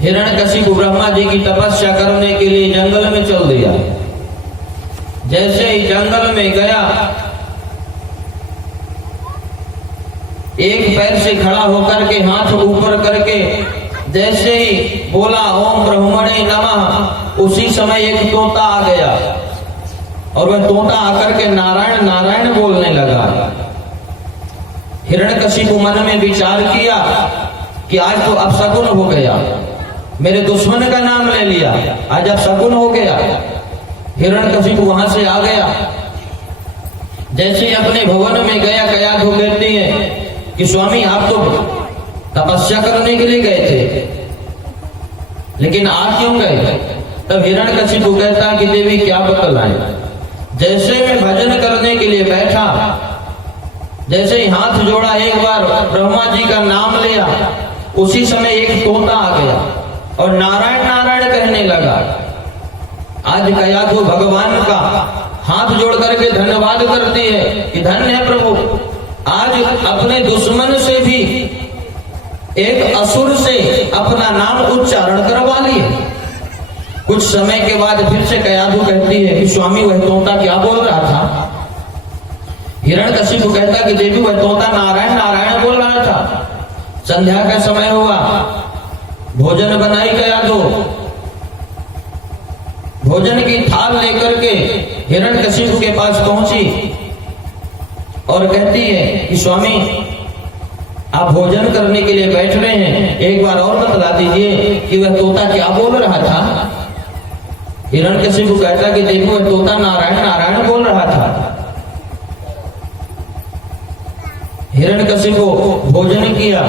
हिरण्यकशिपु ब्रह्मा जी की तपस्या करने के लिए जंगल में चल दिया। जैसे ही जंगल में गया, एक पैर से खड़ा होकर के हाथ ऊपर करके जैसे ही बोला ओम ब्रह्मणे नमः, उसी समय एक तोता आ गया और वह तोता आकर के नारायण नारायण बोलने लगा। हिरण्यकशिपु मन में विचार किया कि आज तो अपशकुन हो गया, मेरे दुश्मन का नाम ले लिया, आज अपशकुन हो गया। हिरण्यकशिपु वहां से आ गया। जैसे अपने भवन में गया, कयाधु कहती है कि स्वामी आप तो तपस्या करने के लिए गए थे, लेकिन आप क्यों गए? तब हिरण्यकशिपु कहता कि देवी क्या बतलाएं। जैसे मैं भजन करने के लिए बैठा, जैसे ही हाथ जोड़ा, एक बार ब्रह्मा जी का नाम लिया, उसी समय एक तोता आ गया और नारायण नारायण कहने लगा। आज कयाधु भगवान का हाथ जोड़ करके धन्यवाद करती है कि धन्य है प्रभु, आज अपने दुश्मन से भी, एक असुर से अपना नाम उच्चारण करवा लिए। कुछ समय के बाद फिर से कयाधु कहती है कि स्वामी वह तोता क्या बोल रहा था? हिरण्यकशिपु कहता कि देवी वह तोता नारायण नारायण बोल रहा था। संध्या का समय हुआ, भोजन बनाई कयाधु, भोजन की थाल लेकर के हिरण्यकशिपु के पास पहुंची और कहती है कि स्वामी आप भोजन करने के लिए बैठ रहे हैं, एक बार और बतला दीजिए कि वह तोता क्या बोल रहा था? हिरण्यकशिपु कहता कि देखो वह तोता नारायण नारायण बोल रहा था। हिरण्यकशिपु भोजन किया,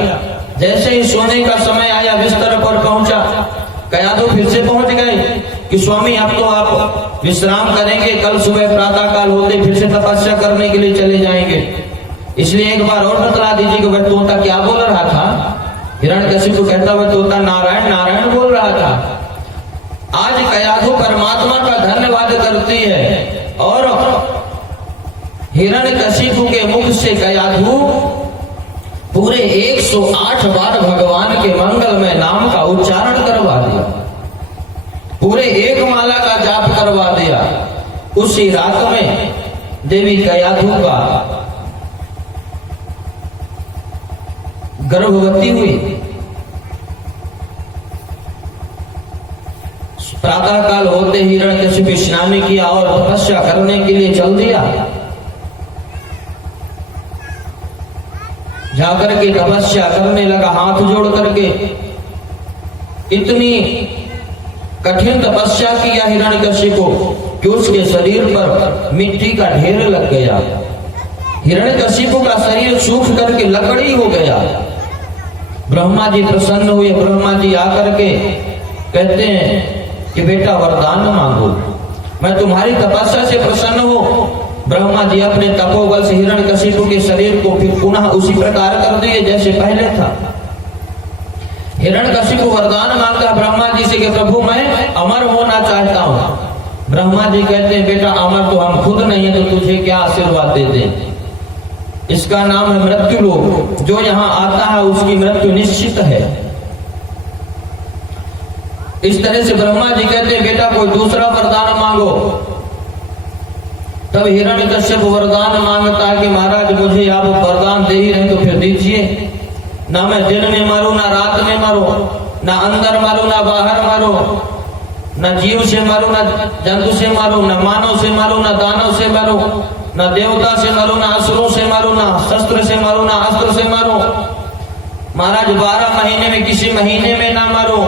जैसे ही सोने का समय आया, बिस्तर पर पहुंचा, कयाधु फिर से पहुंच गए कि स्वामी अब तो आप विश्राम करेंगे, कल सुबह प्रातः काल होते फिर से तपस्या करने के लिए चले जाएंगे, इसलिए एक बार और बतला दीजिए कि वह तोता क्या बोल रहा था? हिरण्यकशिपु कहता वह तोता नारायण नारायण बोल रहा था। आज कयाधु परमात्मा का धन्यवाद करती है और हिरण्यकशिपु के मुख से कयाधु पूरे 108 बार भगवान के मंगलमय नाम का उच्चारण करवा दिया, पूरे एक माला का जाप करवा दिया। उसी रात में देवी कयाधु का गर्भवती हुई। प्रातः काल होते हिरण्यकशिपु स्नान किया और तपस्या करने के लिए चल दिया। जाकर के तपस्या करने लगा, हाथ जोड़ करके। इतनी कठिन तपस्या किया हिरण्यकशिपु कि उसके शरीर पर मिट्टी का ढेर लग गया। हिरण्यकशिपु का शरीर सूख करके लकड़ी हो गया। ब्रह्मा जी प्रसन्न हुए। ब्रह्मा जी आकर के कहते हैं कि बेटा वरदान मांगो, मैं तुम्हारी तपस्या से प्रसन्न हूँ। ब्रह्मा जी अपने तपोबल से हिरण्यकशिपु के शरीर को फिर पुनः उसी प्रकार कर दिए जैसे पहले था। हिरण्यकशिपु वरदान मांगता ब्रह्मा जी से कि प्रभु मैं अमर होना चाहता हूँ। ब्रह्मा जी कहते हैं बेटा अमर तो हम खुद नहीं है, तो तुझे क्या आशीर्वाद दे दे? इसका नाम है मृत्यु लोक, जो यहाँ आता है उसकी मृत्यु निश्चित है। इस तरह से ब्रह्मा जी कहते हैं बेटा कोई दूसरा वरदान मांगो। तब हिरण्यकश्यप वरदान मांगता है कि महाराज मुझे आप वरदान दे ही रहे तो फिर दीजिए, ना मैं दिन में मरूं ना रात में मरूं, ना अंदर मरूं ना बाहर मरूं, ना जीव से मरूं ना जंतु से मरूं, ना मानव से मरूं ना दानव से मरूं, ना देवता से मरूं ना असुरों से मरूं, ना शस्त्र से मरूं ना अस्त्र से मरूं। महाराज 12 महीने में किसी महीने में ना मरूं,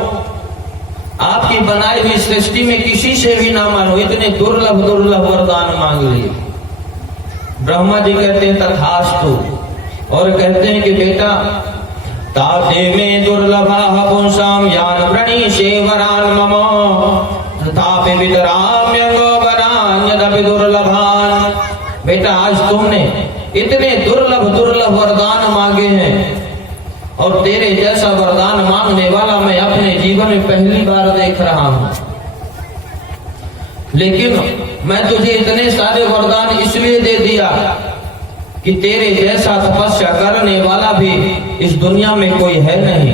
आपकी बनाई हुई सृष्टि में किसी से भी ना मानो। इतने दुर्लभ दुर्लभ वरदान मांग लिए। ब्रह्मा जी कहते हैं तथास्तु, और कहते हैं कि बेटा ताते में दुर्लभा पुंसाम यान वृणीशे वरान मम तथापि वितराम्यंगोपरान्यदपि दुर्लभान। बेटा आज तुमने इतने दुर्लभ दुर्लभ वरदान मांगे हैं और तेरे जैसा वरदान मांगने वाला मैं अपने जीवन में पहली बार देख रहा हूं। लेकिन मैं तुझे इतने सारे वरदान इसलिए दे दिया कि तेरे जैसा तपस्या करने वाला भी इस दुनिया में कोई है नहीं।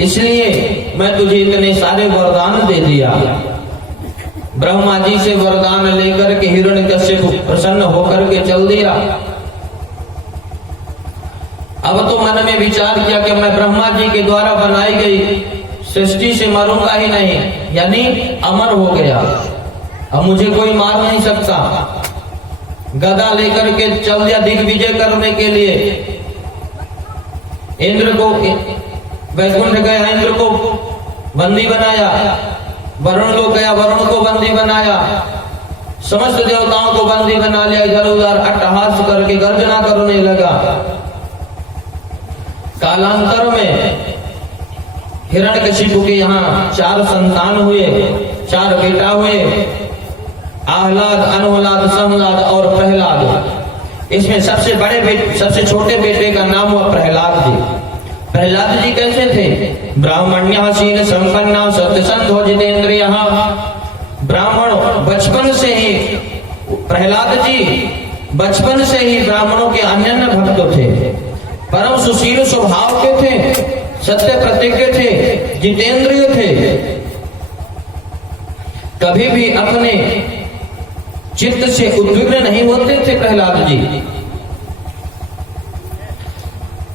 इसलिए मैं तुझे इतने सारे वरदान दे दिया। ब्रह्मा जी से वरदान लेकर के हिरण्यकश्यप प्रसन्न होकर के चल दिया। अब तो मन में विचार किया कि मैं ब्रह्मा जी के द्वारा बनाई गई सृष्टि से मरूंगा ही नहीं, यानी अमर हो गया। अब मुझे कोई मार नहीं सकता। गदा लेकर के चल दिया दिग्विजय करने के लिए। इंद्र को वैकुंठ गया, इंद्र को बंदी बनाया। वरुण को गया, वरुण को बंदी बनाया। समस्त देवताओं को बंदी बना लिया। इधर उधर अट्टहास करके गर्जना करने लगा। कालांतर में हिरण्यकशिपु के यहाँ 4 संतान हुए, 4 बेटा हुए, आहलाद, अनुहलाद, संहलाद और प्रहलाद। इसमें सबसे छोटे बेटे का नाम हुआ प्रहलाद जी। प्रहलाद जी कैसे थे? ब्राह्मण्यासीन संपन्ना सत्यसंधो जितेंद्रियः। ब्राह्मण बचपन से ही, प्रहलाद जी बचपन से ही ब्राह्मणों के अनन्य भक्त थे। परम सुशील स्वभाव के थे, सत्य प्रतिज्ञ थे, जितेंद्रिय थे। कभी भी अपने चित्त से उद्विग्न नहीं होते थे प्रहलाद जी।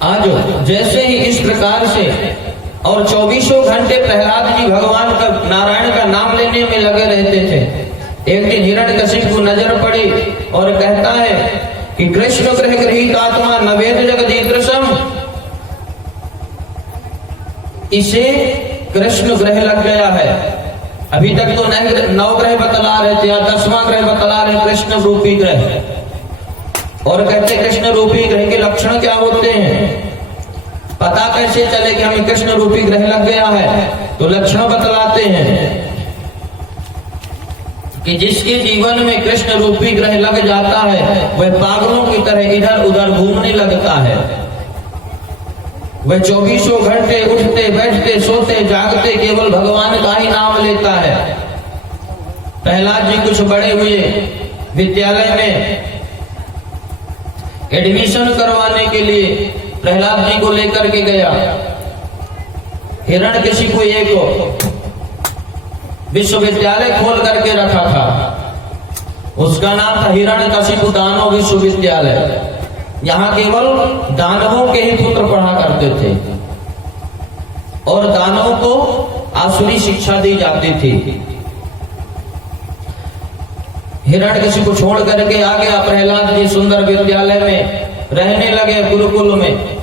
आज जैसे ही इस प्रकार से और 24 घंटे प्रहलाद जी भगवान का, नारायण का नाम लेने में लगे रहते थे। एक दिन हिरण्यकशिपु को नजर पड़ी और कहता है कि कृष्ण ग्रह गृहीत आत्मा नवेद जगदीदृशम। इसे कृष्ण ग्रह लग गया है। अभी तक तो 9 ग्रह बतला रहे थे, या 10वां ग्रह बतला रहे कृष्ण रूपी ग्रह। और कहते कृष्ण रूपी ग्रह के लक्षण क्या होते हैं, पता कैसे चले कि हमें कृष्ण रूपी ग्रह लग गया है? तो लक्षण बतलाते हैं कि जिसके जीवन में कृष्ण रूपी ग्रह लग जाता है वह पागलों की तरह इधर उधर घूमने लगता है। वह 24 घंटे उठते बैठते सोते जागते केवल भगवान का ही नाम लेता है। प्रहलाद जी कुछ बड़े हुए, विद्यालय में एडमिशन करवाने के लिए प्रहलाद जी को लेकर के गया। हिरण्यकशिपु एक विश्वविद्यालय खोल करके रखा था, उसका नाम था हिरण्यकशिपु दानव विश्वविद्यालय। यहाँ केवल दानवों के ही पुत्र पढ़ा करते थे और दानवों को आसुरी शिक्षा दी जाती थी। हिरण्यकशिपु छोड़ करके आ गया। प्रहलाद जी सुंदर विद्यालय में रहने लगे, गुरुकुल में।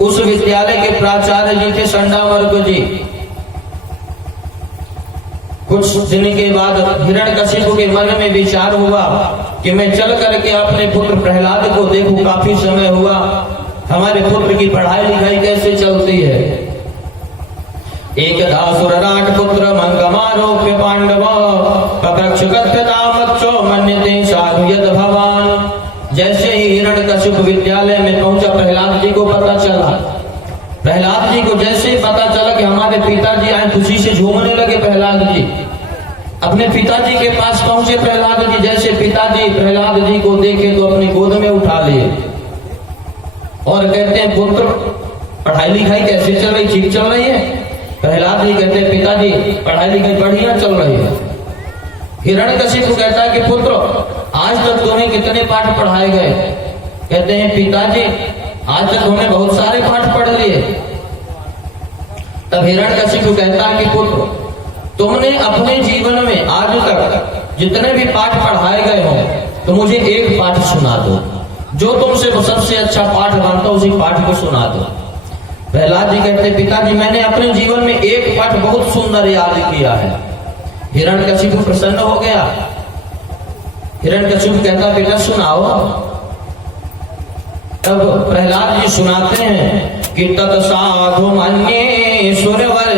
उस विद्यालय के प्राचार्य जी थे संडावर्ग जी। कुछ दिन के बाद हिरण्यकशिपु के मन में विचार हुआ कि मैं चल करके अपने पुत्र प्रहलाद को देखूं। काफी समय हुआ, हमारे पुत्र की पढ़ाई लिखाई कैसे चलती है। एकदा सुरराट पुत्र मंगमारोप्य पांडव पप्रक्ष कथ्यतामच्चो मन्यते साधु यद भवान। जैसे ही हिरण्यकशिपु विद्यालय में पहुंचा, प्रहलाद जी को पता चला। प्रहलाद जी को जैसे ही पता चला कि हमारे पिताजी आए, खुशी से झूमने लगे प्रहलाद जी। अपने पिताजी के पास पहुंचे प्रहलाद जी। जैसे पिताजी प्रहलाद जी को देखे तो अपनी गोद में उठा लिए और कहते हैं, पुत्र पढ़ाई लिखाई कैसे चल रही, ठीक चल रही है? प्रहलाद जी कहते हैं, पिताजी पढ़ाई लिखाई बढ़िया चल रही है। हिरण्यकशिपु कहता है कि पुत्र आज तक तुम्हें कितने पाठ पढ़ाए गए? कहते हैं, पिताजी आज तक हमने बहुत सारे पाठ पढ़ लिए। तब हिरण्यकशिपु कहता है कि पुत्र तुमने अपने जीवन में आज तक जितने भी पाठ पढ़ाए गए हो तो मुझे एक पाठ सुना दो, जो तुमसे सबसे अच्छा पाठ मानता हो उसी पाठ को सुना दो। प्रहलाद जी कहते, पिताजी मैंने अपने जीवन में एक पाठ बहुत सुंदर याद किया है। हिरण्यकशिपु प्रसन्न हो गया। हिरण्यकशिपु कहता, बेटा सुनाओ। तब प्रहलाद जी सुनाते हैं कि तत्साधु मन्ये सुरवर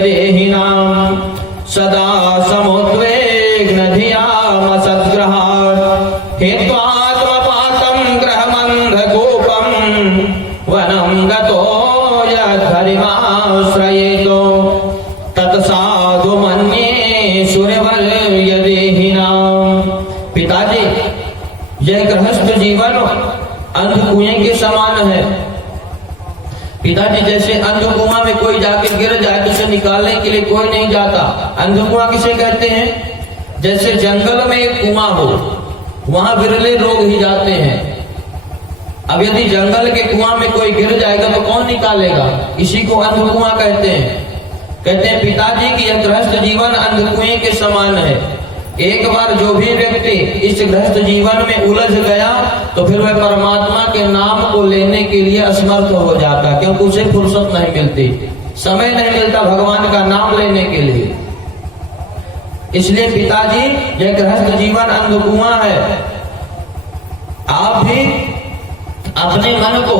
देहिनाम सदा समुद्वेग्न धियाम सद्ग्रहात् हेत्वात्मपातं ग्रहमन्धकूपं वनं गतो यद्धरिमाश्रयेतो तत्साधु मन्ये सुरवर देहिनाम। पिताजी यह गृहस्थ जीवन अंध कुएं के समान है। पिता पिताजी जैसे अंधकुआं में कोई जाके गिर जाए तो उसे निकालने के लिए कोई नहीं जाता। अंधकुआं किसे कहते हैं? जैसे जंगल में एक कुआं हो, वहां विरले लोग ही जाते हैं। अब यदि जंगल के कुआं में कोई गिर जाएगा तो कौन निकालेगा? इसी को अंधकुआं कहते हैं। कहते हैं पिताजी की यह गृहस्थ जीवन अंधकुएं के समान है। एक बार जो भी व्यक्ति इस गृहस्थ जीवन में उलझ गया तो फिर वह परमात्मा के नाम को लेने के लिए असमर्थ हो जाता, क्योंकि उसे फुर्सत नहीं मिलती, समय नहीं मिलता भगवान का नाम लेने के लिए। इसलिए पिताजी यह गृहस्थ जीवन अंधकुआं है। आप भी अपने मन को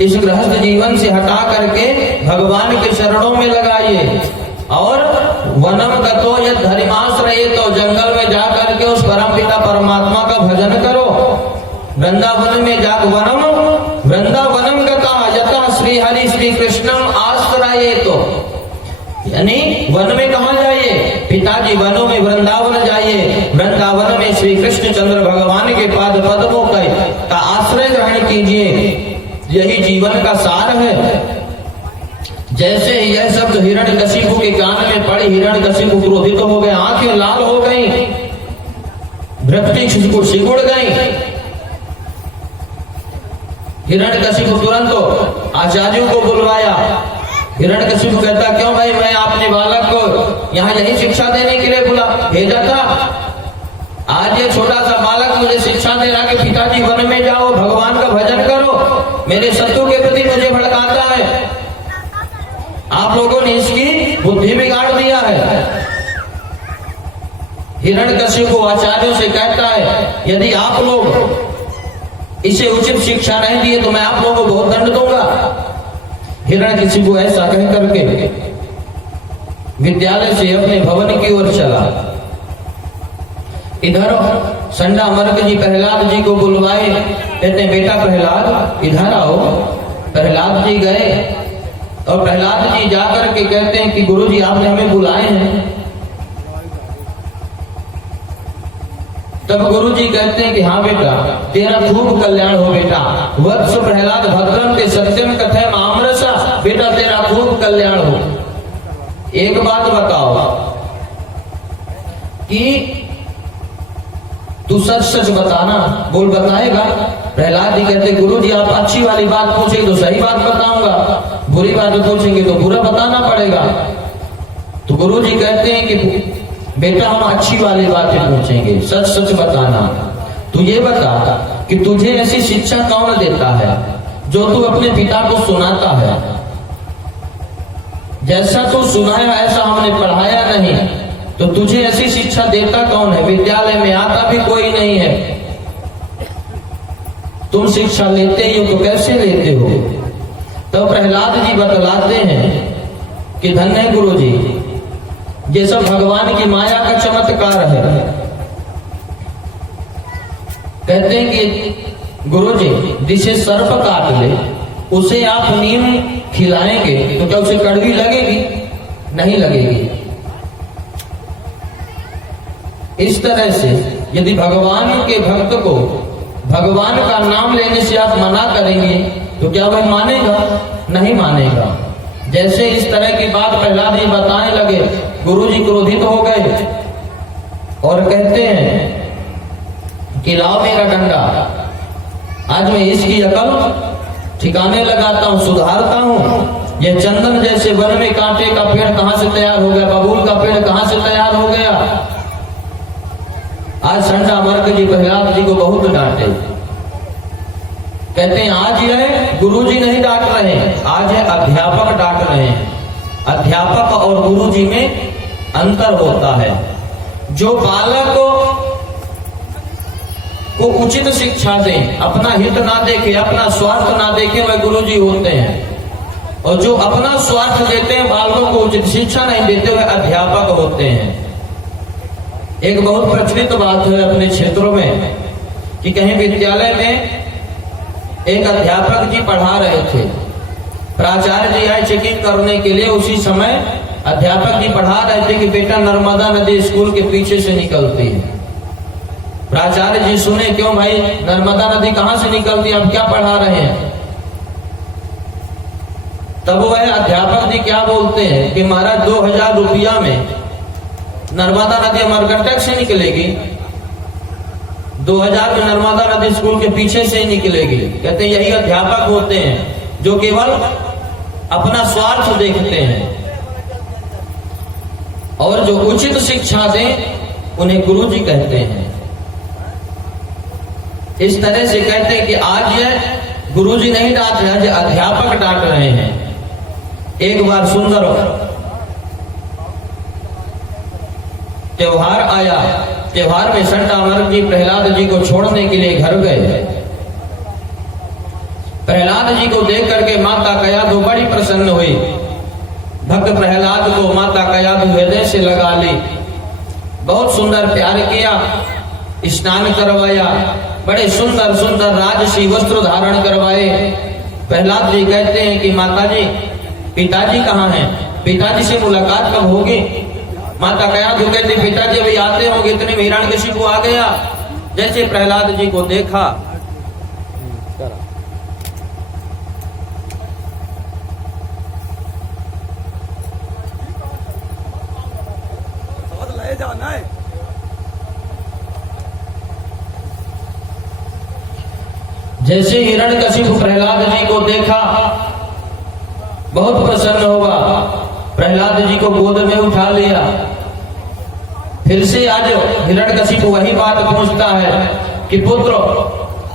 इस गृहस्थ जीवन से हटा करके भगवान के चरणों में लगाइए और वनम गतो यद धर्माश्रये, तो जंगल में जा करके उस परम पिता परमात्मा का भजन करो। वृंदावन में जा वृंदावनम गता यथा श्री हरि श्री कृष्णम आश्रये, तो यानी वन में कहा जाइए? पिताजी वनों में वृंदावन जाइए, वृंदावन में श्री कृष्ण चंद्र भगवान के पाद पद्मों का आश्रय ग्रहण कीजिए। यही जीवन का सार है। जैसे यह शब्द हिरण्यकशिपु के कान में पड़ी, हिरण्यकशिपु क्रोधित हो गए, आंखें लाल हो गई, भ्रक्ति सिकुड़ गई। हिरण्यकशिपु तुरंत आचार्यों को बुलवाया। हिरण्यकशिपु कहता, क्यों भाई, मैं अपने बालक को यहाँ यही शिक्षा देने के लिए भेजा था। आज ये छोटा सा बालक मुझे शिक्षा दे रहा कि पिताजी वन में जाओ, भगवान का भजन करो, मेरे शत्रु के प्रति मुझे भड़काता है। आप लोगों ने इसकी बुद्धि बिगाड़ दिया है। हिरण्यकशिपु आचार्यों से कहता है, यदि आप लोग इसे उचित शिक्षा नहीं दिए तो मैं आप लोगों को बहुत दंड दूंगा। हिरण्यकशिपु ऐसा कह करके विद्यालय से अपने भवन की ओर चला। इधर संडा मर्ग जी प्रहलाद जी को बुलवाए, कहते हैं बेटा प्रहलाद इधर आओ। प्रहलाद जी गए और प्रहलाद जी जाकर के कहते हैं कि गुरु जी आपने हमें बुलाए हैं। तब गुरु जी कहते हैं कि हाँ बेटा, तेरा खूब कल्याण हो बेटा। वत्स प्रहलाद भद्रम के सत्यम कथय मामरसा, बेटा तेरा खूब कल्याण हो। एक बात बताओ कि तू सच सच बताना। बोल बताएगा? प्रहलाद जी कहते गुरु जी आप अच्छी वाली बात पूछेंगे तो सही बात बताऊंगा, बुरी बात पूछेंगे तो बुरा बताना पड़ेगा। तो गुरु जी कहते हैं कि बेटा हम अच्छी वाली बातें पूछेंगे, सच सच बताना। तू ये बता कि तुझे ऐसी शिक्षा कौन देता है जो तू अपने पिता को सुनाता है? जैसा तू सुनाया ऐसा हमने पढ़ाया नहीं, तो तुझे ऐसी शिक्षा देता कौन है? विद्यालय में आता भी कोई नहीं है। तुम शिक्षा लेते ही हो तो कैसे लेते हो? तो प्रहलाद जी बतलाते हैं कि धन्य गुरु जी, ये सब भगवान की माया का चमत्कार है। कहते हैं कि गुरु जी जिसे सर्प काट ले उसे आप नीम खिलाएंगे तो क्या उसे कड़वी लगेगी? नहीं लगेगी। इस तरह से यदि भगवान के भक्त को भगवान का नाम लेने से आप मना करेंगे तो क्या वह मानेगा? नहीं मानेगा। जैसे इस तरह की बात प्रहलाद जी बताने लगे, गुरुजी क्रोधित हो गए और कहते हैं कि लाओ मेरा डंडा, आज मैं इसकी अकल ठिकाने लगाता हूँ, सुधारता हूँ। यह चंदन जैसे वन में कांटे का पेड़ कहां से तैयार हो गया, बबूल का पेड़ कहां से तैयार हो गया। आज संडा मर्ग जी प्रहलाद जी को बहुत डांटे। कहते हैं आज यह गुरुजी नहीं डांट रहे हैं, आज है अध्यापक डांट रहे हैं। अध्यापक और गुरुजी में अंतर होता है। जो बालक को उचित शिक्षा दें, अपना हित ना देखे, अपना स्वार्थ ना देखे, वह गुरुजी होते हैं। और जो अपना स्वार्थ देते हैं, बालकों को उचित शिक्षा नहीं देते, वह अध्यापक होते हैं। एक बहुत प्रचलित बात है अपने क्षेत्रों में कि कहीं विद्यालय में एक अध्यापक जी पढ़ा रहे थे, प्राचार्य जी आए चेकिंग करने के लिए। उसी समय अध्यापक जी पढ़ा रहे थे कि बेटा नर्मदा नदी स्कूल के पीछे से निकलती है। प्राचार्य जी सुने, क्यों भाई नर्मदा नदी कहां से निकलती है, आप क्या पढ़ा रहे हैं? तब वह अध्यापक जी क्या बोलते हैं कि महाराज 2000 रुपया में नर्मदा नदी अमरकंटक से निकलेगी, 2000 में नर्मदा नदी स्कूल के पीछे से निकलेगी। कहते हैं यही अध्यापक होते हैं जो केवल अपना स्वार्थ देखते हैं, और जो उचित शिक्षा दें उन्हें गुरुजी कहते हैं। इस तरह से कहते हैं कि आज ये गुरुजी नहीं डांट रहे हैं, अध्यापक डांट रहे हैं। एक बार सुंदर त्योहार आया, त्योहार में संत अमर जी प्रहलाद जी को छोड़ने के लिए घर गए। प्रहलाद जी को देख करके माता कयाधु बड़ी प्रसन्न हुई। भक्त प्रहलाद को माता कयाधु हृदय से लगा ली, बहुत सुंदर प्यार किया, स्नान करवाया, बड़े सुंदर सुंदर राजसी वस्त्र धारण करवाए। प्रहलाद जी कहते हैं कि माता जी पिताजी कहाँ हैं, पिताजी से मुलाकात कब होगी। माता कयाधु कहती पिताजी अभी आते होंगे, इतने में हिरण्यकशिपु आ गया। जैसे प्रहलाद जी को देखा जैसे हिरण्यकशिपु प्रहलाद जी को देखा बहुत प्रसन्न हुआ, प्रहलाद जी को गोद में उठा लिया। फिर से आज हिरण्यकशिपु वही बात पूछता है कि पुत्र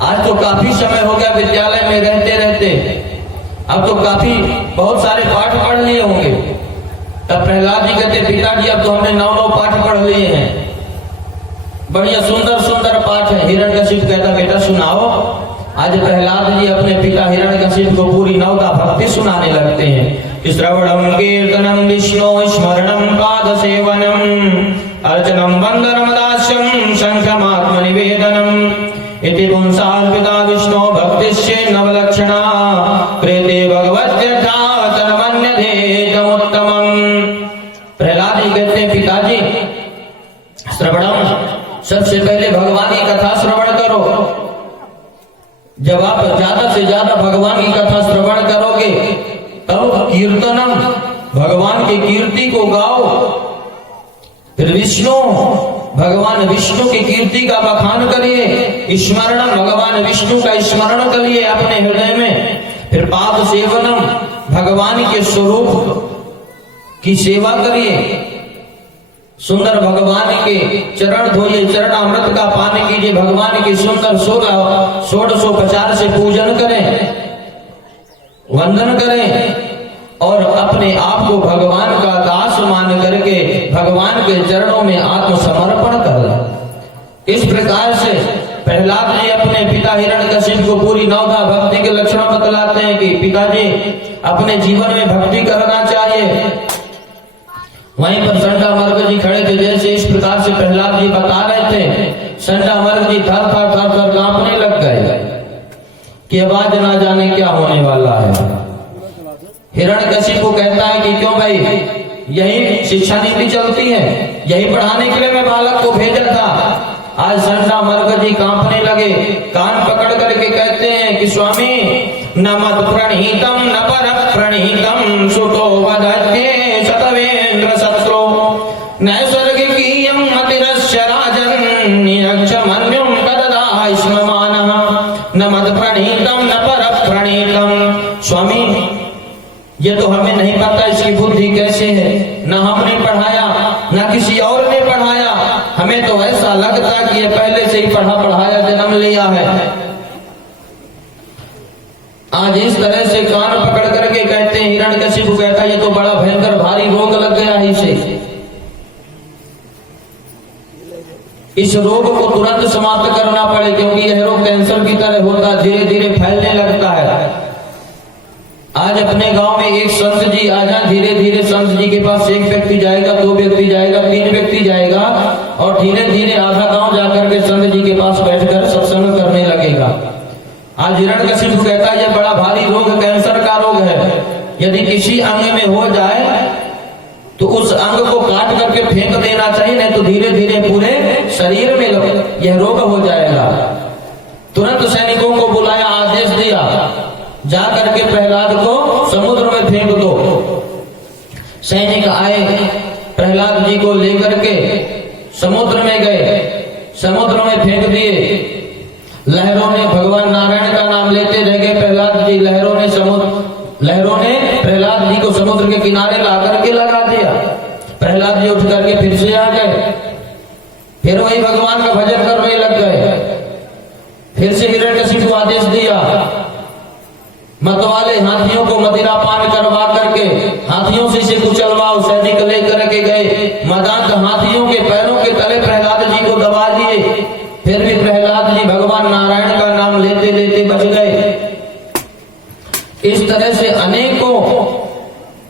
आज तो काफी समय हो गया विद्यालय में रहते रहते, अब तो काफी बहुत सारे पाठ पढ़ लिए होंगे। तब प्रहलाद जी कहते पिताजी अब तो हमने 9 पाठ पढ़ लिए हैं, बढ़िया सुंदर सुंदर पाठ है। हिरण्यकशिपु कहता बेटा सुनाओ। आज प्रहलाद जी अपने पिता हिरण्यकशिपु को पूरी 9 भक्ति सुनाने लगते हैं। श्रवणम कीर्तनम विष्णु स्मरणम पाद सेवनम अर्चनम वंदनम दास्यम शंखमात्म निवेदनम इति पुंसार्पिता विष्णु भक्तिश्चे नवलक्षणा प्रेते भगवत्यथा तन्मन्यधेतमुत्तमम्। प्रहलाद जी कहते हैं पिताजी श्रवणम, सबसे पहले भगवान की कथा श्रवण करो। जब आप ज्यादा से ज्यादा भगवान की कथा श्रवण करोगे तब कीर्तनम, भगवान की कीर्ति को गाओ। फिर विष्णु, भगवान विष्णु की कीर्ति का बखान करिए। स्मरणम, भगवान विष्णु का स्मरण करिए अपने हृदय में। फिर पाद सेवनम, भगवान के स्वरूप की सेवा करिए। सुंदर भगवान के चरण धोइए, चरणामृत का पान कीजिए, भगवान की सुंदर 1650 से पूजन करें, वंदन करें और अपने आप को भगवान का दास मान करके भगवान के चरणों में आत्मसमर्पण कर। इस प्रकार से प्रहलाद जी अपने पिता हिरण्यकशिपु को पूरी 9 भक्ति के लक्षण बतलाते हैं कि पिताजी अपने जीवन में भक्ति करना चाहिए। वहीं पर संता मर्ग जी खड़े थे, जैसे इस प्रकार से प्रहलाद जी बता रहे थे, संता मर्ग जी थर थर थर थर कांपने लग गए कि अब आज ना जाने क्या होने वाला है। हिरण्यकशिपु कहता है कि क्यों भाई, यही शिक्षा नीति चलती है, यही पढ़ाने के लिए मैं बालक को भेजा था। आज संता मर्ग जी कांपने लगे, कान पकड़ करके कहते हैं कि स्वामी न मत प्रणीतम न पर प्रणीतम सुतो वदते शतवेन्द्र शत्रु नैसर्गिकीयं मतिरस्य राजन् निरक्षमन्युं कददा स्ममानः न मत प्रणीतम न पर प्रणीतम। स्वामी ये तो हमें नहीं पता इसकी बुद्धि कैसे है, न हमने पढ़ाया न किसी और ने पढ़ाया, हमें तो ऐसा लगता कि ये पहले से ही पढ़ा पढ़ाया जन्म लिया है। आज इस तरह से कान पकड़ करके कहते हैं, हिरण्यकशिपु कहता है ये तो बड़ा भयंकर भारी रोग लग गया है इसे, इस रोग को तुरंत समाप्त करना पड़े, क्योंकि यह रोग कैंसर की तरह होता है, धीरे धीरे फैलने लगता है। आज अपने गांव में एक संत जी आ जाए, धीरे धीरे संत जी के पास 1 व्यक्ति जाएगा, 2 व्यक्ति जाएगा, 3 व्यक्ति जाएगा और धीरे धीरे आधा गांव जाकर के संत जी के पास बैठकर सत्संग करने लगेगा। आज हिरण्यकशिपु कहता है ये बड़ा भारी रोग कैंसर का रोग है, यदि किसी अंग में हो जाए तो उस अंग को काट करके फेंक देना चाहिए, नहीं तो धीरे धीरे पूरे शरीर में यह रोग हो जाएगा। तुरंत सैनिकों को बुलाया, आदेश दिया जा करके प्रहलाद को समुद्र में फेंक दो। सैनिक आए, प्रहलाद जी को लेकर के समुद्र में गए, समुद्र में फेंक दिए। लहरों ने भगवान नारायण का नाम लेते रह गए प्रहलाद जी। लहरों ने प्रहलाद जी को समुद्र के किनारे ला करके लगा दिया। प्रहलाद जी उठ करके फिर से आ गए, फिर वही भगवान का भजन करने लग गए। फिर से हिरण्यकशिपु को आदेश दिया, मतवाले हाथियों को मदिरा पान करवा करके हाथियों से इसे कुचलवाओ। सैनिक लेकर के गए, मदांत हाथियों के पैरों के तले प्रहलाद जी को दबा दिए। फिर भी प्रहलाद जी भगवान नारायण का नाम लेते लेते बच गए। इस तरह से अनेकों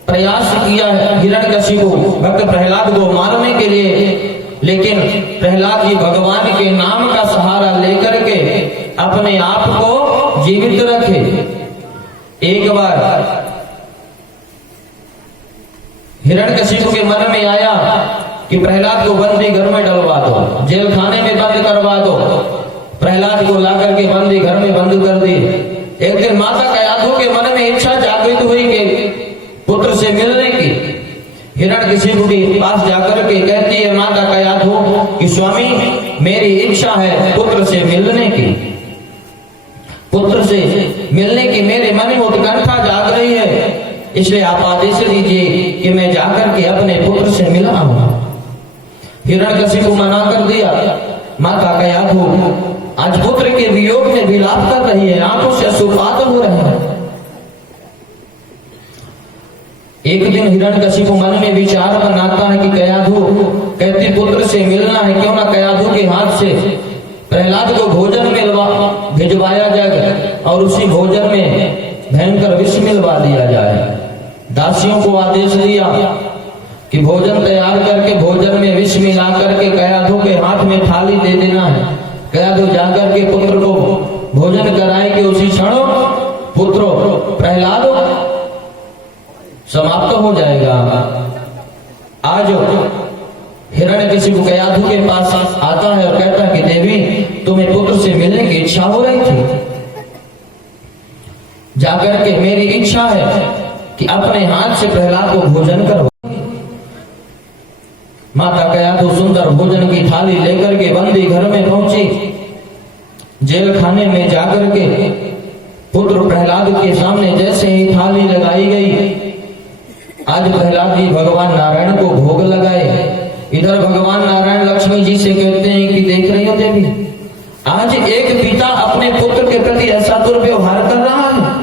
प्रयास किया है हिरण्यकशिपु भक्त प्रहलाद को मारने के लिए, लेकिन प्रहलाद जी भगवान के नाम का सहारा लेकर के अपने आप को जीवित रखे। एक बार हिरण्यकशिपु के मन में आया कि प्रहलाद को बंदी घर में डलवा दो, जेल खाने में बंद करवा दो। प्रहलाद को ला करके बंदी घर में बंद कर दिए। एक दिन माता कयाधु के मन में इच्छा जागृत हुई कि पुत्र से मिलने की। हिरण्यकशिपु के पास जाकर के कहती है माता कयाधु कि स्वामी मेरी इच्छा है पुत्र से मिलने की, पुत्र से मिलने की मेरे मन में उत्कंठा जाग रही है, इसलिए आप आदेश दीजिए कि मैं जाकर के अपने पुत्र से मिला हूं। हिरण्यकशिपु मना कर दिया। माता कयाधु आज पुत्र के वियोग में विलाप कर रही है, आंखों से अश्रुपात हो रहे हैं। एक दिन हिरण्यकशिपु मन में विचार बनाता है कि कयाधु कहती पुत्र से मिलना है, क्यों ना कयाधु के हाथ से प्रहलाद को भोजन में भिजवाया जाए और उसी भोजन में भयंकर विष मिलवा दिया जाए। दासियों को आदेश दिया कि भोजन तैयार करके भोजन में विष मिला करके कयाधु के हाथ में थाली दे देना है। कयाधु जाकर के पुत्र को भोजन कराएगी, उसी क्षण पुत्र प्रहलाद समाप्त हो जाएगा। आज हिरण्यकशिपु कयाधु के पास आता है और कहता है कि देवी तुम्हें पुत्र से मिलने की इच्छा हो रही थी, जाकर के मेरी इच्छा है कि अपने हाथ से प्रहलाद को भोजन करवा। माता कयाधु सुंदर भोजन की थाली लेकर के बंदी घर में पहुंची। जेल खाने में जाकर के पुत्र प्रहलाद के सामने जैसे ही थाली लगाई गई, आज प्रहलाद जी भगवान नारायण को भोग लगाए। इधर भगवान नारायण लक्ष्मी जी से कहते हैं कि देख रही हो देवी, आज एक पिता अपने पुत्र के प्रति ऐसा दुर्व्यवहार कर रहा है।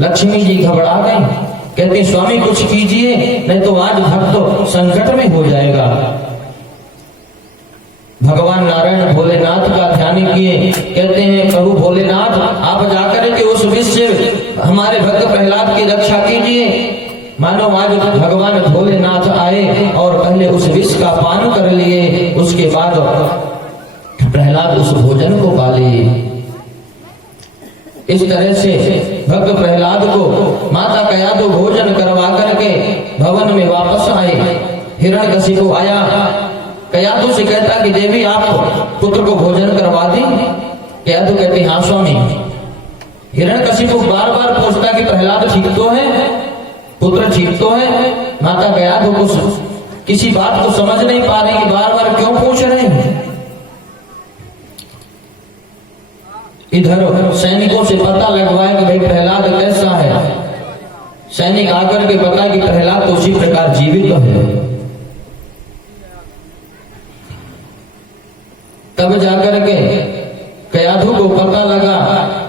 लक्ष्मी जी घबरा गई, कहती स्वामी कुछ कीजिए, नहीं तो आज भक्त संकट में हो जाएगा। भगवान नारायण भोलेनाथ का ध्यान किए, कहते हैं प्रभु भोलेनाथ आप जाकर के उस विष से हमारे भक्त प्रहलाद की रक्षा कीजिए। मानो आज भगवान भोलेनाथ आए और पहले उस विष का पान कर लिए, उसके बाद प्रहलाद उस भोजन को पा लिए। इस तरह से भक्त प्रहलाद को माता कयाधु भोजन करवा करके भवन में वापस आए। हिरण्यकशिपु आया, कयाधु से कहता कि देवी आप पुत्र को भोजन करवा दी। कयाधु कहती हाँ स्वामी। हिरण्यकशिपु बार बार पूछता कि प्रहलाद ठीक तो है, पुत्र ठीक तो है। माता कयाधु को किसी बात को समझ नहीं पा रही कि बार बार क्यों पूछ रहे हैं। इधर सैनिकों से पता लगवाया कि भाई प्रहलाद कैसा है। सैनिक आकर के बताया कि प्रहलाद तो उसी प्रकार जीवित है। तब जाकर के कयाधु को पता लगा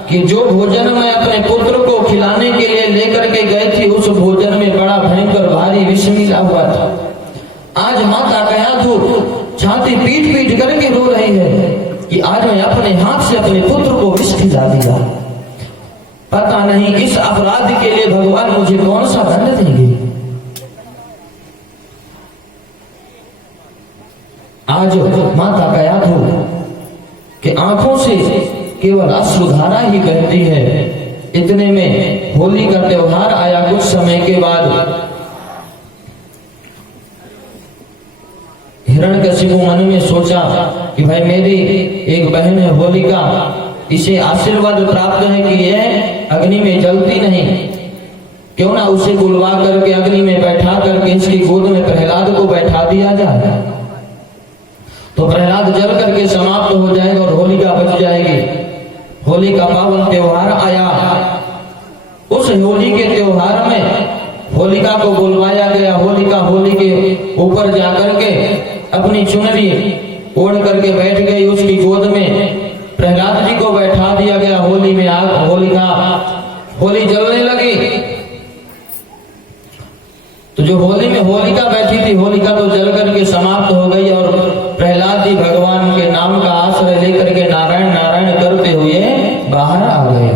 कि जो भोजन मैं अपने पुत्र को खिलाने के लिए लेकर के गए थे, उस भोजन में बड़ा भयंकर भारी विष मिला हुआ था। आज माता कयाधु छाती पीट पीट करके रो रही है कि आज मैं अपने हाथ से अपने पुत्र को विष खिला दिया। पता नहीं इस अपराध के लिए भगवान मुझे कौन सा दंड देंगे। आज माता कयाधु के आंखों से केवल अश्रुधारा ही बहती है। इतने में होली का त्योहार आया। कुछ समय के बाद हिरण्यकशिपु मन में सोचा कि भाई मेरी एक बहन है होलिका, इसे आशीर्वाद प्राप्त है कि यह अग्नि में जलती नहीं, क्यों ना उसे बुलवा करके अग्नि में बैठा करके इसकी गोद में प्रहलाद को बैठा दिया जाए, तो प्रहलाद जल करके समाप्त हो जाएगा और होलिका बच जाएगी। होली का पावन त्योहार आया। उस होली के त्योहार में होलिका को बुलवाया गया। होलिका होली के ऊपर जाकर के अपनी चुनरी ओढ़ करके बैठ गई, उसकी गोद में प्रहलाद जी को बैठा दिया गया। होली में आग होली जलने लगी। तो जो होली में होलिका बैठी थी, होलिका तो जल करके समाप्त हो गई और प्रहलाद जी भगवान के नाम का आश्रय लेकर के नारायण नारायण करते हुए बाहर आ गए।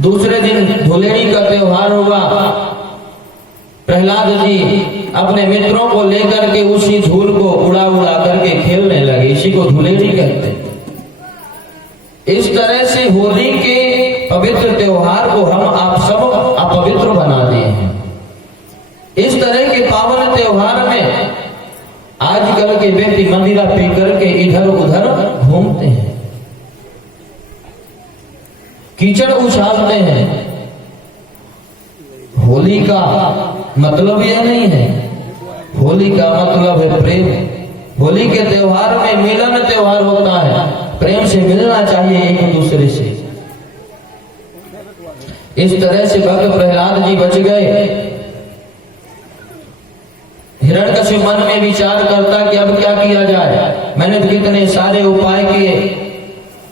दूसरे दिन धुलेड़ी का त्योहार हुआ। प्रहलाद जी अपने मित्रों को लेकर के उसी धूल को उड़ा उड़ा करके खेलने लगे। इसी को धुलेड़ी कहते हैं। इस तरह से होली के पवित्र त्योहार को हम आप सब अपवित्र बना दिए हैं। इस तरह के पावन त्योहार में आजकल के व्यक्ति मदिरा पी करके इधर उधर घूमते हैं, कीचड़ उछालते हैं। होली का मतलब यह नहीं है। होली का मतलब है प्रेम। होली के त्योहार में मिलन त्योहार होता है। प्रेम से मिलना चाहिए एक दूसरे से। इस तरह से भक्त प्रहलाद जी बच गए। हिरण्यकशिपु मन में विचार करता कि अब क्या किया जाए। मैंने तो कितने सारे उपाय किए।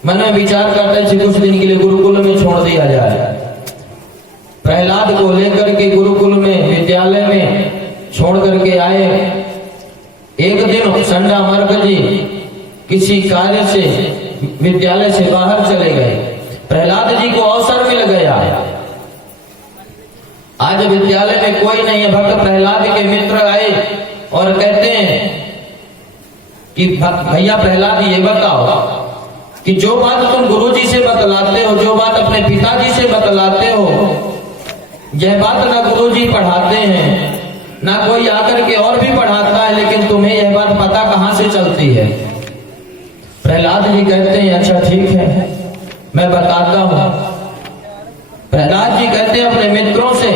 मन में विचार करता इसे कुछ दिन के लिए गुरुकुल में छोड़ दिया जाए। प्रहलाद को लेकर के गुरुकुल में विद्यालय में छोड़ करके आए। एक दिन संडा मर्ग जी किसी कार्य से विद्यालय से बाहर चले गए। प्रहलाद जी को अवसर मिल गया। आज विद्यालय में कोई नहीं है। भक्त प्रहलाद के मित्र आए और कहते हैं कि भैया प्रहलाद ये बताओ कि जो बात तुम गुरुजी से बतलाते हो, जो बात अपने पिताजी से बतलाते हो, यह बात ना गुरुजी पढ़ाते हैं ना कोई आकर के और भी पढ़ाता है, लेकिन तुम्हें यह बात पता कहां से चलती है। प्रहलाद जी कहते हैं अच्छा ठीक है मैं बताता हूं। प्रहलाद जी कहते हैं अपने मित्रों से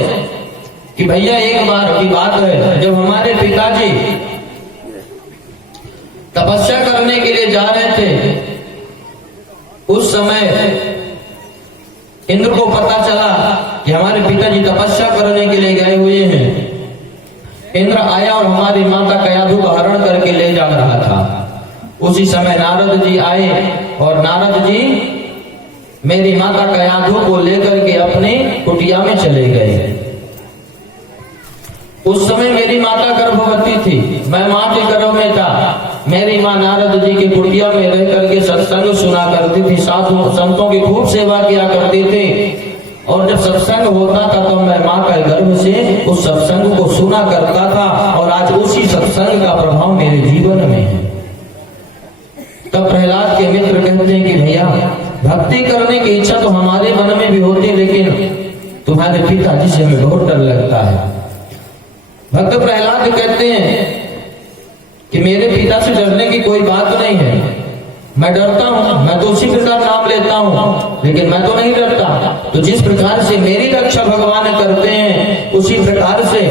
कि भैया एक बार की बात है, जब हमारे पिताजी तपस्या करने के लिए जा रहे थे, उस समय इंद्र को पता चला कि हमारे पिताजी तपस्या करने के लिए गए हुए हैं। इंद्र आया और हमारी माता कयाधु का हरण करके ले जा रहा था। उसी समय नारद जी आए और नारद जी मेरी माता कयाधु को लेकर के अपने कुटिया में चले गए। उस समय मेरी माता गर्भवती थी, मैं मां के गर्भ में था। मेरी मां नारद जी के कुटिया में रह करके सत्संग सुना करती थी, साधु संतों की खूब सेवा किया करती थी। और जब सत्संग होता था तो मैं मां का गर्भ से उस सत्संग को सुना करता था और आज उसी सत्संग का प्रभाव मेरे जीवन में है। तब प्रहलाद के मित्र कहते हैं कि भैया भक्ति करने की इच्छा तो हमारे मन में भी होती है, लेकिन तुम्हारे पिताजी से हमें बहुत डर लगता है। भक्त प्रहलाद कहते हैं कि मेरे पिता से डरने की कोई बात नहीं है। मैं डरता हूं, मैं तो उसी प्रकार नाम लेता हूं, लेकिन मैं तो नहीं डरता। तो जिस प्रकार से मेरी रक्षा भगवान करते हैं, उसी प्रकार से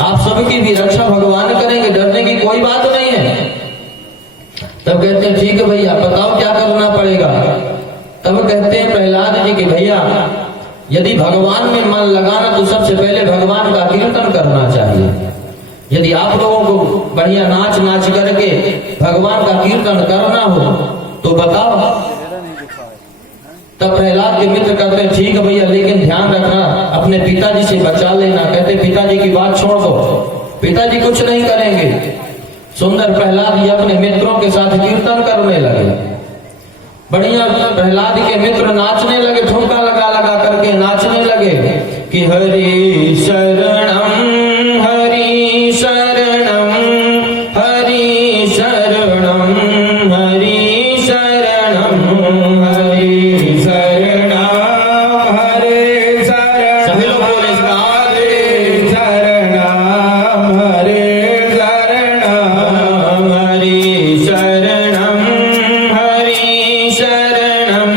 आप सबकी भी रक्षा भगवान करेंगे। डरने की कोई बात नहीं है। तब कहते हैं ठीक है भैया बताओ क्या करना पड़ेगा। तब कहते हैं प्रहलाद जी कि भैया यदि भगवान में मन लगाना तो सबसे पहले भगवान का कीर्तन करना चाहिए। यदि आप लोगों को बढ़िया नाच नाच करके भगवान का कीर्तन करना हो तो बताओ। तब प्रहलाद के मित्र कहते हैं ठीक है भैया, लेकिन ध्यान रखना अपने पिताजी से बचा लेना। कहते पिताजी की बात छोड़ दो, पिताजी कुछ नहीं करेंगे। सुंदर प्रहलाद जी अपने मित्रों के साथ कीर्तन करने लगे। बढ़िया प्रहलाद के मित्र नाचने लगे, ठुमका लगा लगा करके नाचने लगे कि हरि शरणम हरि शरणम हरि शरणम हरि शरणम हरि शरणम हरि शरणम। सभी लोग बोले हरि शरणम हरि शरणम हरि शरणम हरि शरणम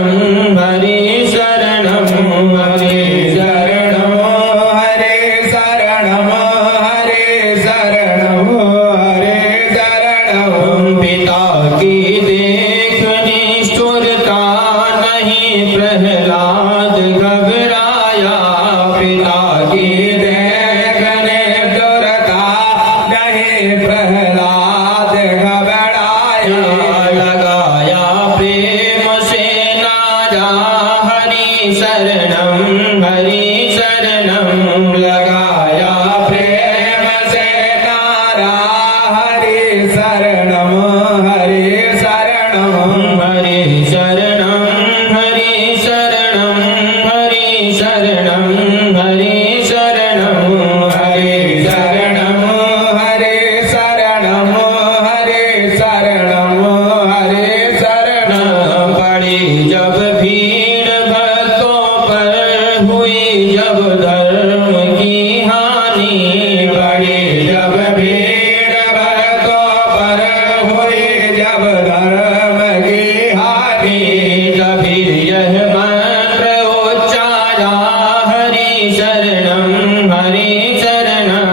शरणं हरि शरणं हरि शरणं हरे शरणं हरे शरणं हरे शरणं पिता की देख निष्ठुरता नहीं प्रहलाद घबराया पिता की देखने दुरता नहीं प्रहलाद घबराया लगाया प्रेम से नारा हरि शरणं हरि शरणं लगाया प्रेम से नारा हरे शरणं हरे शरणं हरि शरणं हरि शरणं हरि शरणं हरि शरणं हरे शरणं हरे शरणं हरे शरणं हरे शरणं पड़ी जब भीड़ भक्तों पर हुई जब धर्म की हानि बड़ी जब भीड़ भक्तों पर हुई जब धर्म की हानि तभी यह मंत्र उच्चारा हरि शरणं हरि शरणं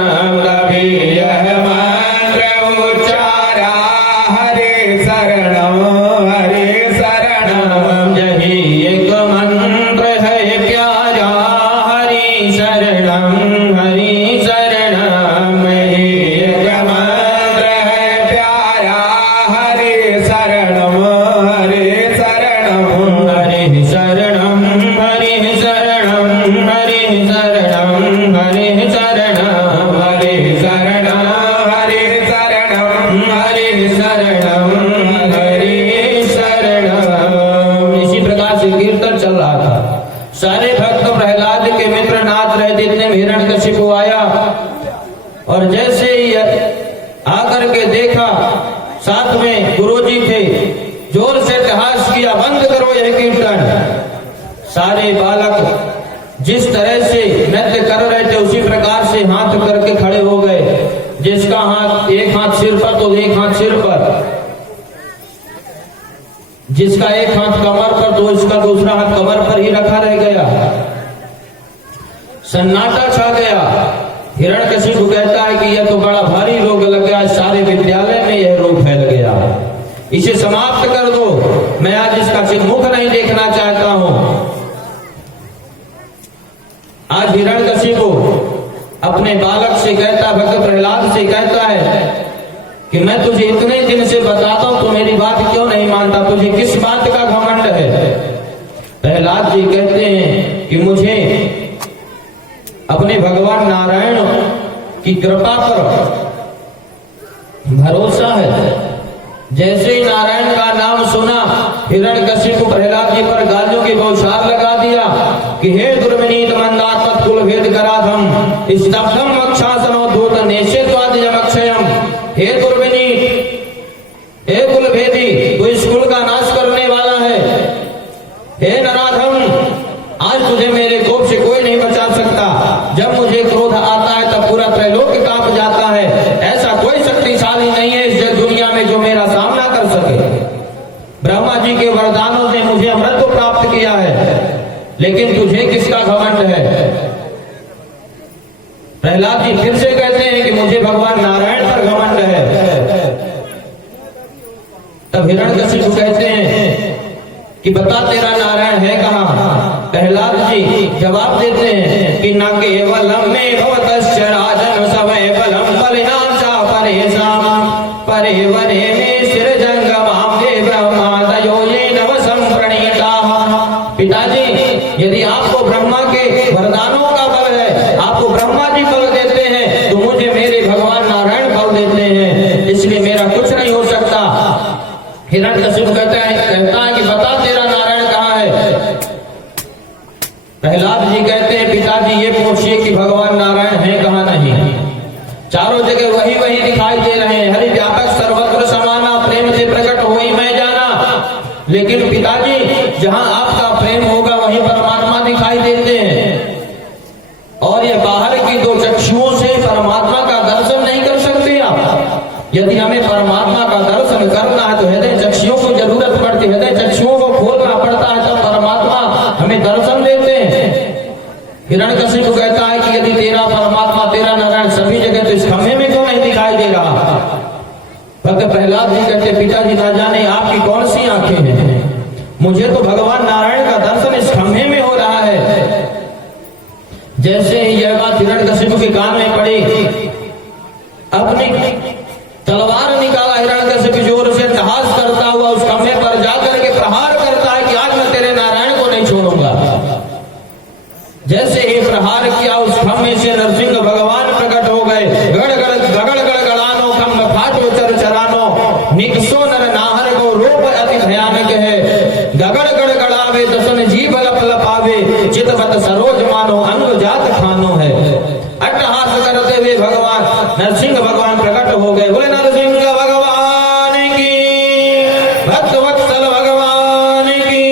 तभी यह मंत्र उच्चारा हरे शरणं हरे शरणं यही एक मंत्र है प्यारा हरि शरणं हरि शरणं यही एक मंत्र है प्यारा हरे शरणं हरे शरणं हरि शरणं हरि शरणं हरि शरणं हरि शरणं हरे शरणं हरे शरणं हरे शरणं हरे शरणं इसी प्रकार से कीर्तन चल रहा था। सारे भक्त प्रहलाद के मित्र नाच रहे थे, इतने में हिरण्यकशिपु आया और जैसे ही आकर के देखा साथ में गुरुजी थे, जोर से हास किया बंद करो यह कीर्तन। सारे बालक जिस तरह से नृत्य कर रहे थे उसी प्रकार से हाथ करके खड़े हो गए। जिसका हाथ एक हाथ सिर पर तो एक हाथ सिर पर, जिसका एक हाथ कमर पर तो इसका दूसरा हाथ कमर पर ही रखा रह गया। सन्नाटा छा गया। हिरण्यकशिपु कहता है कि यह तो बड़ा भारी रोग लग गया, सारे विद्यालय में यह रोग फैल गया, इसे समाप्त कर दो, मैं आज इसका मुख नहीं देखना चाहता हूं। आज हिरण्यकशिपु अपने बालक से कहता, भक्त प्रहलाद से कहता है कि मैं तुझे इतने दिन से बताता हूं, तू मेरी बात क्यों नहीं मानता, तुझे किस बात का घमंड है। प्रहलाद जी कहते हैं कि मुझे अपने भगवान नारायण की कृपा पर भरोसा है। जैसे ही नारायण का नाम सुना, हिरण्यकशिपु प्रहलाद जी पर गालियों की बौछार लगा दिया कि हे दुर्विनीत मंदात्मक कुल भेद कराधम स्तब्धम अक्षासनो दूत नेशेत्वादिजमक्षयम्। हे दुर्विनीत, हे कुल भेदी, तू इस कुल का नाश करने वाला है। हे नराधम, आज तुझे मेरे कोप से कोई नहीं बचा सकता। जब मुझे क्रोध आता है तब पूरा त्रैलोक्य कांप जाता है। ऐसा कोई शक्तिशाली नहीं है इस दुनिया में जो मेरा सामना कर सके। ब्रह्मा जी के वरदानों से मुझे अमृत प्राप्त किया है, लेकिन तुझे किसका घमंड है। प्रहलाद जी फिर से कहते हैं कि मुझे भगवान नारायण पर घमंड है। तब हिरण्यकशिपु कहते हैं कि बता तेरा नारायण है कहाँ। प्रहलाद जी जवाब देते हैं कि न केवलम में भवतश्च राजन समय बलम बलिनाचा परेशाम परे वने में सिरजंगमाम दे ब्रह्मादयो ये नव संप्रणीता। पिताजी, यदि आपको ब्रह्मा के वरदानों का बल है, आपको ब्रह्मा जी बल देते हैं, तो मुझे मेरे भगवान नारायण बल देते हैं, इसलिए मेरा कुछ नहीं हो सकता। हिरण्यकशिपु कहता है कि बता तेरा नारायण कहाँ है। प्रहलाद जी कहते हैं पिताजी ये पूछिए कि भगवान नारायण है कहाँ नहीं। चारों जगह वही वही दिखाई दे रहे हैं। हरि व्यापक सर्वत्र समाना प्रेम से प्रकट हुई मैं जाना। लेकिन पिताजी जहाँ आपका प्रेम होगा वहीं परमात्मा दिखाई देते हैं। और ये बाहर की दो चक्षुओं से परमात्मा का दर्शन नहीं कर सकते आप। यदि हमें परमात्मा का दर्शन करना है तो हृदय चक्षुओं को जरूरत पड़ती है, हृदय चक्षुओं को खोलना पड़ता है, तब हिरण्यकशिपु कहता है कि यदि तेरा परमात्मा, तेरा नारायण सभी जगह, तो इस खम्भे में क्यों नहीं दिखाई दे रहा? भक्त प्रहलाद जी कहते, पिताजी ना जाने आपकी कौन सी आंखें हैं, मुझे तो भगवान नारायण का दर्शन इस खम्भे में हो रहा है। जैसे ही यह बात हिरण्यकशिपु के कान में पड़ी, अपनी तलवार निकाला हिरण्यकशिपु, जोर से तहास करता हुआ उस खम्भे पर जाकर के प्रहार करता है कि आज मैं तेरे नारायण को नहीं छोड़ूंगा। जैसे ही प्रहार किया, उस खम्भे से नरसिंह भगवान प्रकट हो गए। गगड़ गड़ानो खम्भ फाटो चरानो, निकसो नर नाहर को रूप अति भयानक है। गगड़ गड़ावे दसन जीव लप लपावे, चितवत सरोज मानो अंग जात खानो है। अट्टहास करते हुए भगवान नरसिंह भगवान प्रकट हो गए। बोले नरसिंह भगवान की, भक्तवत्सल भगवान की।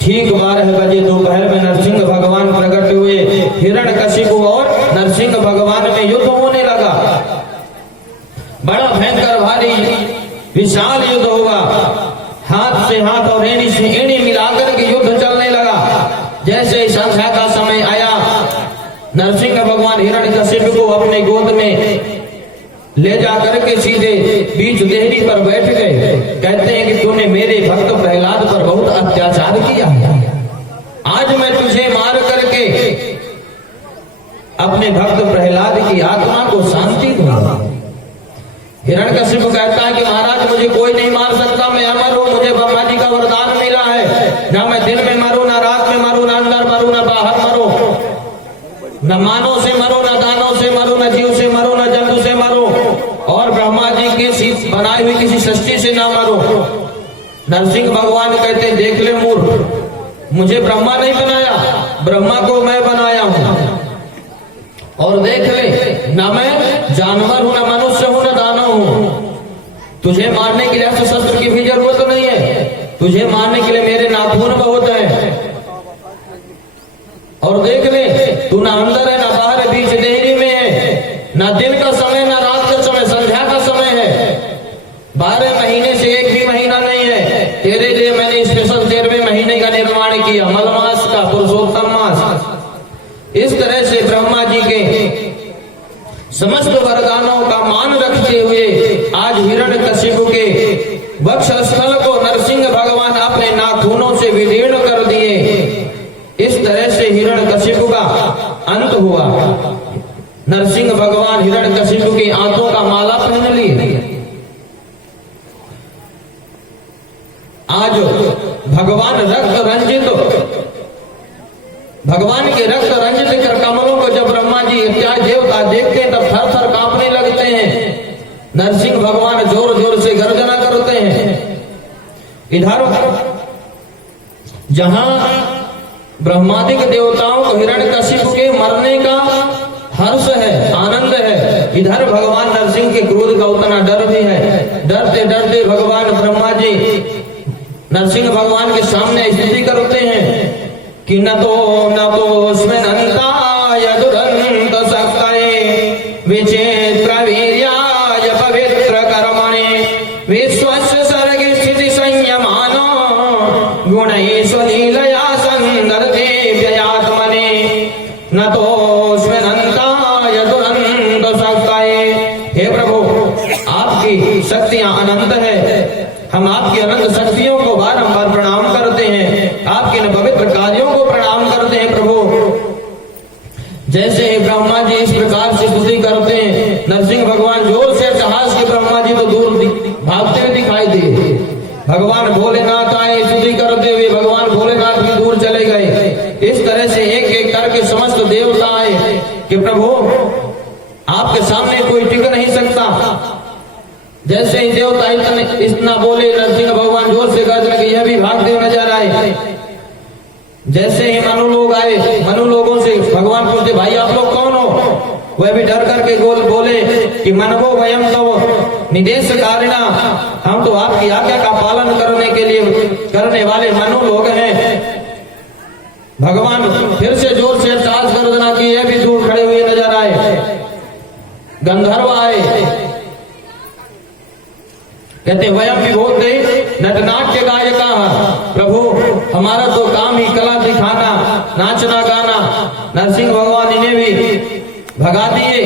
ठीक 12 बजे दोपहर में नरसिंह भगवान प्रकट हुए। हिरण्यकशिपु और नरसिंह भगवान में युद्ध होने लगा। बड़ा भयंकर भारी विशाल युद्ध हुआ। हाथ से हाथ और एड़ी से एड़ी मिलाकर के युद्ध चलने लगा। जैसे ही संध्या का समय आया, नरसिंह भगवान हिरण्यकशिपु को अपने गोद में ले जाकर के सीधे बीच देहरी पर बैठ गए। कहते हैं कि तूने मेरे भक्त प्रहलाद पर बहुत अत्याचार किया है, आज मैं तुझे मार करके अपने भक्त प्रहलाद की आत्मा को शांति दूंगा। हिरण्यकशिपु कहता है कि महाराज मुझे कोई नहीं मार सकता, मैं अमर हूं, मुझे ब्रह्मा जी का वरदान मिला है। ना मैं दिन में मरूं, ना रात में मरूं, ना अंदर मरूं, ना बाहर मरूं, न मानव से मरूं, न दानव से मरूं, न जीव से मरूं, न जंतु से मरूं, और ब्रह्मा जी की बनाई हुई किसी सृष्टि से ना मरूं। नरसिंह भगवान कहते, देख ले मूर्ख, मुझे ब्रह्मा नहीं बनाया, ब्रह्मा को मैं बनाया हूं। और देख ले, ना मैं जानवर हूं, ना मनुष्य हूं, ना दानव हूं। तुझे मारने के लिए अस्त्र शस्त्र की भी जरूरत नहीं है, तुझे मारने के लिए मेरे नाखून बहुत है। और देख ले, तू ना अंदर है, ना बाहर है, बीच देहरी में है, ना दिन का समय, ना रात का समय, संध्या का समय है। 12 महीने से एक भी महीना नहीं है। तेरे लिए मैंने स्पेशल 13वें महीने का निर्माण किया, मलमास का, पुरुषोत्तम मास। इस तरह से ब्रह्मा जी के समस्त वरदानों का मान रखते हुए आज हिरण्यकशिपु के वक्षस्थल को नरसिंह भगवान अपने नाखूनों से विदीर्ण कर दिए। इस तरह से हिरण्यकशिपु का अंत हुआ। नरसिंह भगवान हिरण्यकशिपु की आंखों का माला पहन लिए। आज भगवान रक्त रंजित, भगवान के रक्त रंजित कर कमलों को जब ब्रह्मा जी इत्यादि देवता देखते हैं, तब थर थर कांपने लगते हैं। नरसिंह भगवान जोर जोर से गर्जना करते हैं। इधर जहां ब्रह्मादिक देवताओं को हिरण्यकशिपु के मरने का हर्ष है, आनंद है, इधर भगवान नरसिंह के क्रोध का उतना डर भी है। डरते डरते भगवान ब्रह्मा जी नरसिंह भगवान के सामने स्तुति करते हैं कि न तो उसमें नंताय दुरंत सक्तये विचित्र वीर्याय पवित्र कर्मणे विश्वस्य सर्ग स्थिति संयमानो गुणैषु लीलया संदर्भे व्ययात्मने न तो उसमें नंताय दुरंत सक्तये। हे प्रभु, आपकी शक्तियां अनंत है, हम आपकी अनंत शक्तियों को बारंबार प्रणाम करते हैं, आपके पवित्र कार्यों को प्रणाम करते हैं। प्रभु, जैसे ही ब्रह्मा जी इस प्रकार से स्तुति करते हैं, नरसिंह भगवान जोर से अट्टहास के ब्रह्मा जी तो दूर भागते हुए दिखाई दिए। भगवान भोलेनाथ आए, स्तुति करते हुए भगवान भोलेनाथ भी दूर चले गए। इस तरह से एक एक करके समस्त देवता आए कि प्रभु आपके सामने कोई टिक नहीं सकता। जैसे ही देवता इतना बोले, नरसिंह भगवान जोर से गर्जना कि यह भी भागते हुए नजर आए। जैसे ही मनु लोग आए, मनु लोगों से भगवान पूछते, भाई आप लोग कौन हो? वह भी डर करके बोले कि मनवो वयम तो निदेश कारिणा, हम तो आपकी आज्ञा का पालन करने वाले मनु लोग हैं। भगवान फिर से जोर से अट्टहास गर्जना की, यह भी दूर खड़े हुए नजर आए। गंधर्व आए, कहते वयम भी बोलते नटनाट्य गायिका, प्रभु हमारा तो काम ही कला दिखाना, नाचना गाना नरसिंह भगवान इन्हें भी भगा दिए।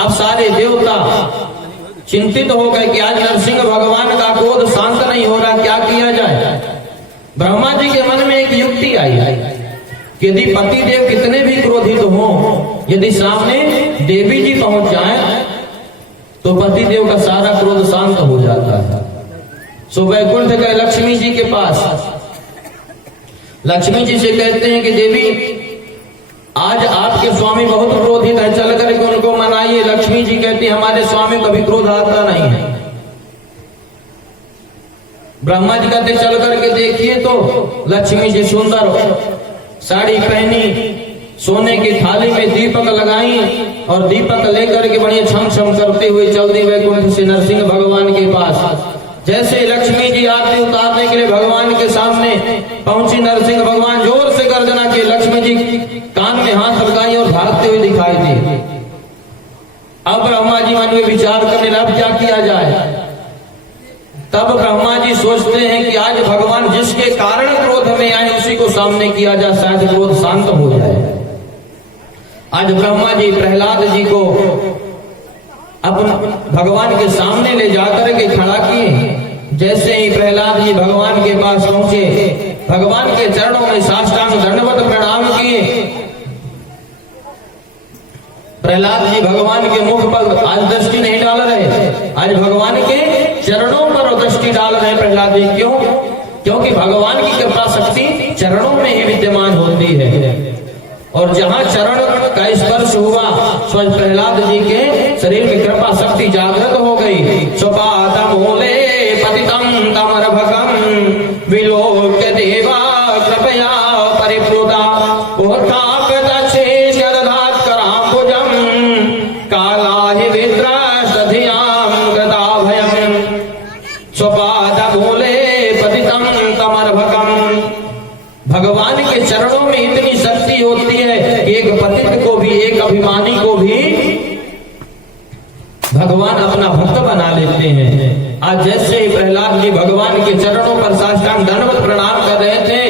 अब सारे देवता चिंतित हो गए कि आज नरसिंह भगवान का क्रोध शांत नहीं हो रहा, क्या किया जाए। ब्रह्मा जी के मन में एक युक्ति आई कि यदि पति देव कितने भी क्रोधित हो, यदि सामने देवी जी पहुंच जाए तो पति देव का सारा क्रोध शांत हो जाता है। सो वैकुंठ गए लक्ष्मी जी के पास। लक्ष्मी जी से कहते हैं कि देवी आज आपके स्वामी बहुत क्रोधित है, चल करके उनको मनाइए। लक्ष्मी जी कहती है हमारे स्वामी कभी क्रोध आता नहीं है। ब्रह्मा जी कहते चल करके देखिए तो लक्ष्मी जी सुंदर साड़ी पहनी, सोने की थाली में दीपक लगाई और दीपक लेकर के बढ़िया छम छम करते हुए चल दी वैकुंठ से नरसिंह भगवान के पास। जैसे लक्ष्मी जी आरती उतारने के लिए भगवान के सामने पहुंची, नरसिंह भगवान जोर से गर्जना की। लक्ष्मी जी कान में हाथ लगाई और भागते हुए दिखाई दी। अब ब्रह्मा जी मन में विचार करने लगे क्या किया जाए। तब ब्रह्मा जी सोचते हैं कि आज भगवान जिसके कारण क्रोध में आए उसी को सामने किया जाए, शायद क्रोध शांत हो जाए। आज ब्रह्मा जी प्रहलाद जी को अपने भगवान के सामने ले जाकर के खड़ा किए। जैसे ही प्रहलाद जी भगवान के पास पहुंचे, भगवान के चरणों में साष्टांग दंडवत प्रणाम किए। प्रहलाद जी भगवान के मुख पर आज दृष्टि नहीं डाल रहे, आज भगवान के चरणों पर दृष्टि डाल रहे प्रहलाद जी। क्यों? क्योंकि भगवान की कृपा शक्ति चरणों में ही विद्यमान होती है, और जहां चरण का स्पर्श हुआ स्वयं प्रहलाद जी के शरीर में कृपा शक्ति जागृत हो गई। स्वपादम मूले पतितम तमरभकम विलोक्य देवा कृपया परिप्लुता काला विद्राधियाम गदा भयम। स्वपाद मूले पतितम तमरभकम। भगवान के चरणों में इतनी शक्ति होती है कि एक पतित को भी, एक अभिमानी को भी भगवान अपना भक्त बना लेते हैं। आज जैसे ही प्रहलाद जी भगवान के चरणों पर साष्टांग दंडवत प्रणाम कर रहे थे,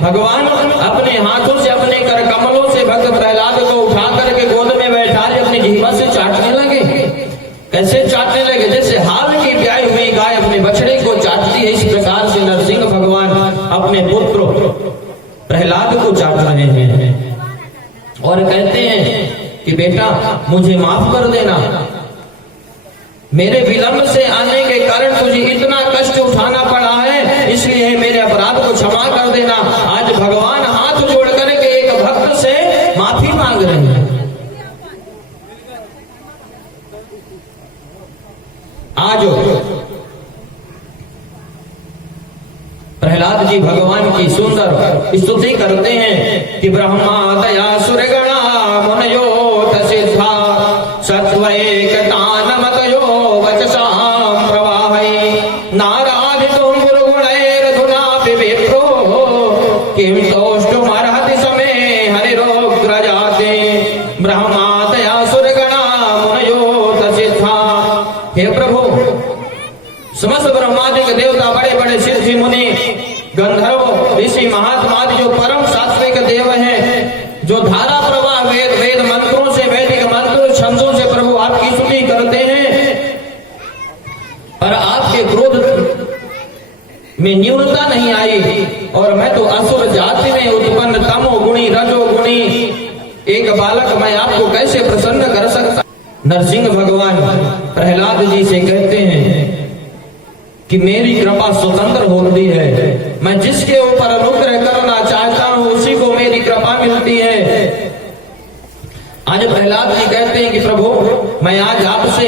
भगवान अपने हाथों से, अपने कर कमलों से भक्त प्रहलाद को उठा करके गोद में बैठा अपनी जीवा से चाटने लगे। कैसे चाटने लगे? जैसे हाल की ब्याई हुई गाय अपने बछड़े को चाटती है, इस प्रकार से नरसिंह भगवान अपने पुत्र प्रहलाद को चाट रहे हैं और कहते हैं कि बेटा मुझे माफ कर देना, मेरे विलंब से आने के कारण तुझे इतना कष्ट उठाना पड़ा है, इसलिए मेरे अपराध को क्षमा कर देना। आज भगवान हाथ जोड़ करके एक भक्त से माफी मांग रहे हैं। आज प्रहलाद जी भगवान की सुंदर स्तुति करते हैं कि ब्रह्मा दया सुरगणा मुनयो तसिद्धा सत्वैकतानमतयो वचसां प्रवाहै नाराधितुं गुरुगुणैरधुनापि विप्रो किं तोष्टुमर्हति समे हरिरोग्रजाते। ब्रह्मा दया सुरगणा मुनयो तसिद्धा। हे प्रभु, समस्त ब्रह्मादिक देवता, बड़े बड़े सिद्धि मुनि, गंधर्व, ऋषि, महात्मा जो परम सात्विक देव हैं, जो धारा प्रवाह वेद मंत्रों से, वैदिक मंत्र छंदों से प्रभु आपकी स्तुति करते हैं, और आपके क्रोध में न्यूनता नहीं आई। और मैं तो असुर जाति में उत्पन्न तमोगुणी रजोगुणी एक बालक, मैं आपको कैसे प्रसन्न कर सकता। नरसिंह भगवान प्रहलाद जी से कहते हैं कि मेरी कृपा स्वतंत्र होती है, मैं जिसके ऊपर अनुग्रह करना चाहता हूं उसी को मेरी कृपा मिलती है। आज प्रहलाद जी कहते हैं कि प्रभु मैं आज आपसे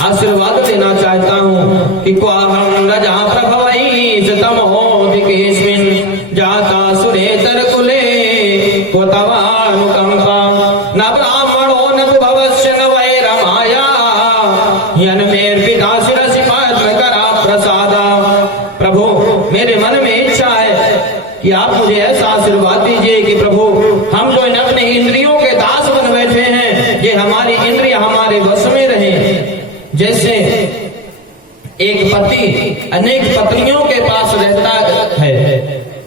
आशीर्वाद लेना चाहता हूं कि क्वाहं रजा प्रभवै तमोधिकेस्मिन् जाता सुरेतर कुले क्व तवानुकंपा न ब्राह्मणो न भवस्य न वैरमाया यन्मेर्पिता शिरसि पद्मकरा प्रसादा। प्रभु मेरे मन में इच्छा है कि आप मुझे ऐसा आशीर्वाद दीजिए कि प्रभु हम जो इन अपने इंद्रियों के दास बन बैठे हैं, ये हमारी इंद्रियां हमारे वश में रहे। जैसे एक पति अनेक पत्नियों के पास रहता है,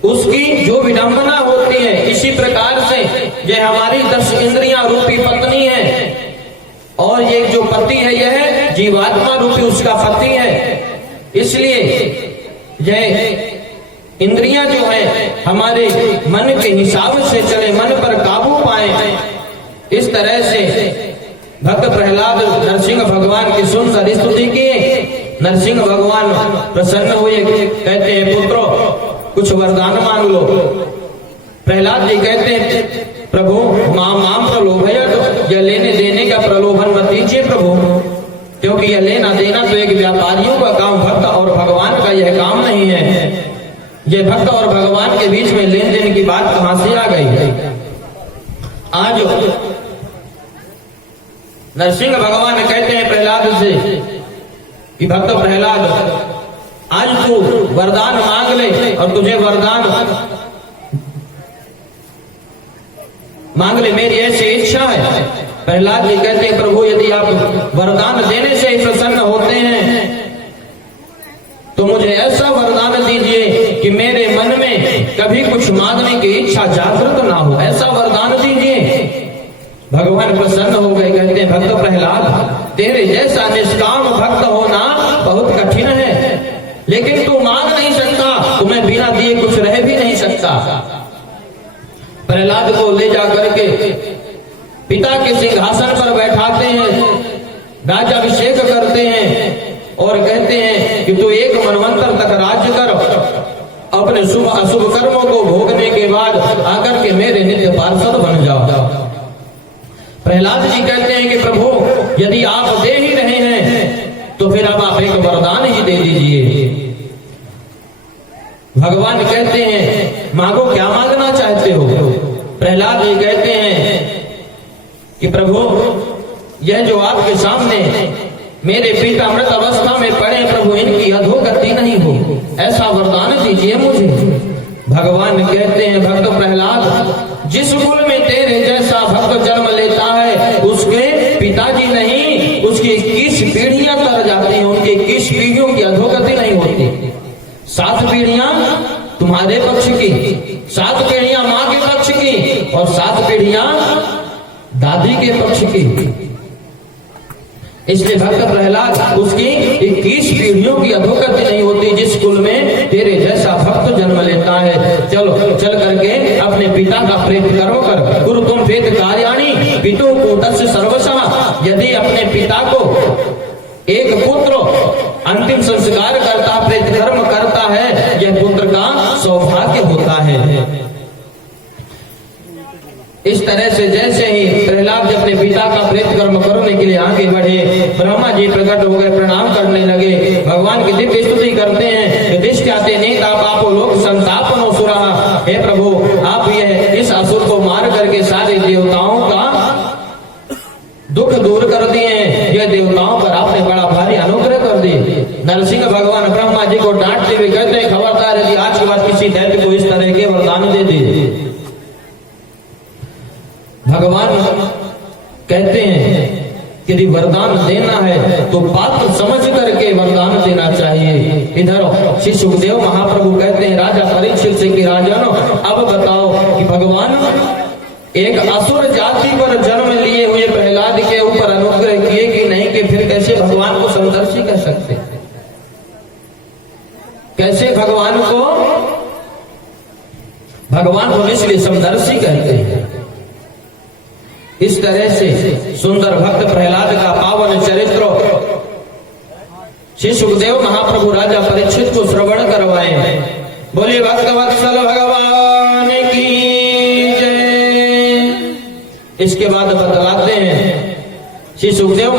उसकी जो विडंबना होती है, इसी प्रकार से ये हमारी 10 इंद्रियां रूपी पत्नी है और ये जो पति है यह जीवात्मा रूपी उसका पति है। इसलिए यह इंद्रियां जो है हमारे मन के हिसाब से चले, मन पर काबू पाए। इस तरह से भक्त प्रहलाद नरसिंह भगवान की सुंदर स्तुति किए। नरसिंह भगवान प्रसन्न हुए, कहते हैं पुत्रो कुछ वरदान मांग लो। प्रहलाद जी कहते हैं प्रभु माम प्रलोभय, तो यह लेने देने का प्रलोभन मत दीजिए प्रभु, क्योंकि यह लेना देना तो एक व्यापारियों का काम, भक्त और भगवान का यह काम नहीं है। ये भक्त और भगवान के बीच में लेन देन की बात कहां से आ गई? आज नरसिंह भगवान कहते हैं प्रहलाद से कि भक्त प्रहलाद आज तू वरदान मांग ले और तुझे वरदान मांग ले, मेरी ऐसी इच्छा है। प्रहलाद जी कहते हैं प्रभु यदि आप वरदान देने से ही प्रसन्न होते हैं तो मुझे ऐसा वरदान दीजिए कि मेरे मन में कभी कुछ मांगने की इच्छा जागृत ना हो, ऐसा वरदान दीजिए। भगवान प्रसन्न हो गए, कहते हैं भक्त प्रहलाद तेरे जैसा निष्काम भक्त होना बहुत कठिन है, लेकिन तू मांग नहीं सकता, तुम्हें बिना दिए कुछ रह भी नहीं सकता। प्रहलाद को ले जा करके पिता के सिंहासन पर बैठाते हैं, राज्याभिषेक करते हैं और कहते हैं कि तू एक मनवंतर तक राज्य कर, अपने शुभ अशुभ कर्मों को भोगने के बाद आकर के मेरे नित्य पार्षद बन जाओ। प्रहलाद जी कहते हैं कि प्रभु यदि आप दे ही रहे हैं तो फिर अब आप एक वरदान ही दे दीजिए। भगवान कहते हैं मांगो, क्या मांगना चाहते हो? प्रहलाद जी कहते हैं कि प्रभु यह जो आपके सामने मेरे पिता मृत अवस्था में पड़े, प्रभु इनकी अधोगति नहीं हो, ऐसा वरदान दीजिए मुझे। भगवान कहते हैं भक्त प्रहलाद जिस कुल में तेरे जैसा भक्त जन्म लेता है उसके पिताजी नहीं, उसकी 21 पीढ़ियां तर जाती हैं, उनकी 21 पीढ़ियों की अधोगति नहीं होती। 7 पीढ़ियां तुम्हारे पक्ष की, 7 पीढ़ियां मां के पक्ष की और 7 पीढ़ियां दादी के पक्ष की। इसलिए भक्त प्रहलाद उसकी 21 पीढ़ियों की अधोगति नहीं होती जिस कुल में तेरे जैसा भक्त जन्म लेता है। चलो चल करके अपने पिता का प्रेत कर्म कर, गुरु तुम प्रेत कार्याणी पितु कूटस्य सर्वशः। यदि अपने पिता को एक पुत्र अंतिम संस्कार करता, प्रेत कर्म करता है, यह पुत्र का सौभाग्य होता है। इस तरह से जैसे ही प्रहलाद अपने पिता का प्रेत कर्म करने के लिए आगे बढ़े, ब्रह्मा जी प्रकट हो गए, प्रणाम करने लगे, भगवान की दिव्य स्तुति करते हैं। दिष्टाते नेता पापो लोक संतापनो सुरहा, हे प्रभु आप यह इस असुर को मार करके सारे देवताओं का दुख दूर कर दिए हैं, यह देवताओं पर आपने बड़ा भारी अनुग्रह कर दिए। नरसिंह भगवान ब्रह्मा जी को डांटते हुए कहते हैं खबरदार यदि आज के बाद किसी दैत्य को इस तरह के वरदान दे दिए। भगवान कहते हैं कि यदि वरदान देना है तो पात्र समझ करके वरदान देना चाहिए। इधर श्री सुखदेव महाप्रभु कहते हैं राजा परीक्षित से कि राजन अब बताओ कि भगवान एक असुर जाति पर जन्म लिए हुए प्रहलाद के ऊपर अनुग्रह किए कि नहीं, कि फिर कैसे भगवान को समदर्शी कह सकते? कैसे भगवान को इसलिए समदर्शी कहते हैं। इस तरह से सुंदर भक्त प्रहलाद का पावन चरित्र श्री सुखदेव महाप्रभु राजा परीक्षित को श्रवण करवाए। बोले भक्त वत्सल भगवान की जय। इसके बाद बतलाते हैं श्री सुखदेव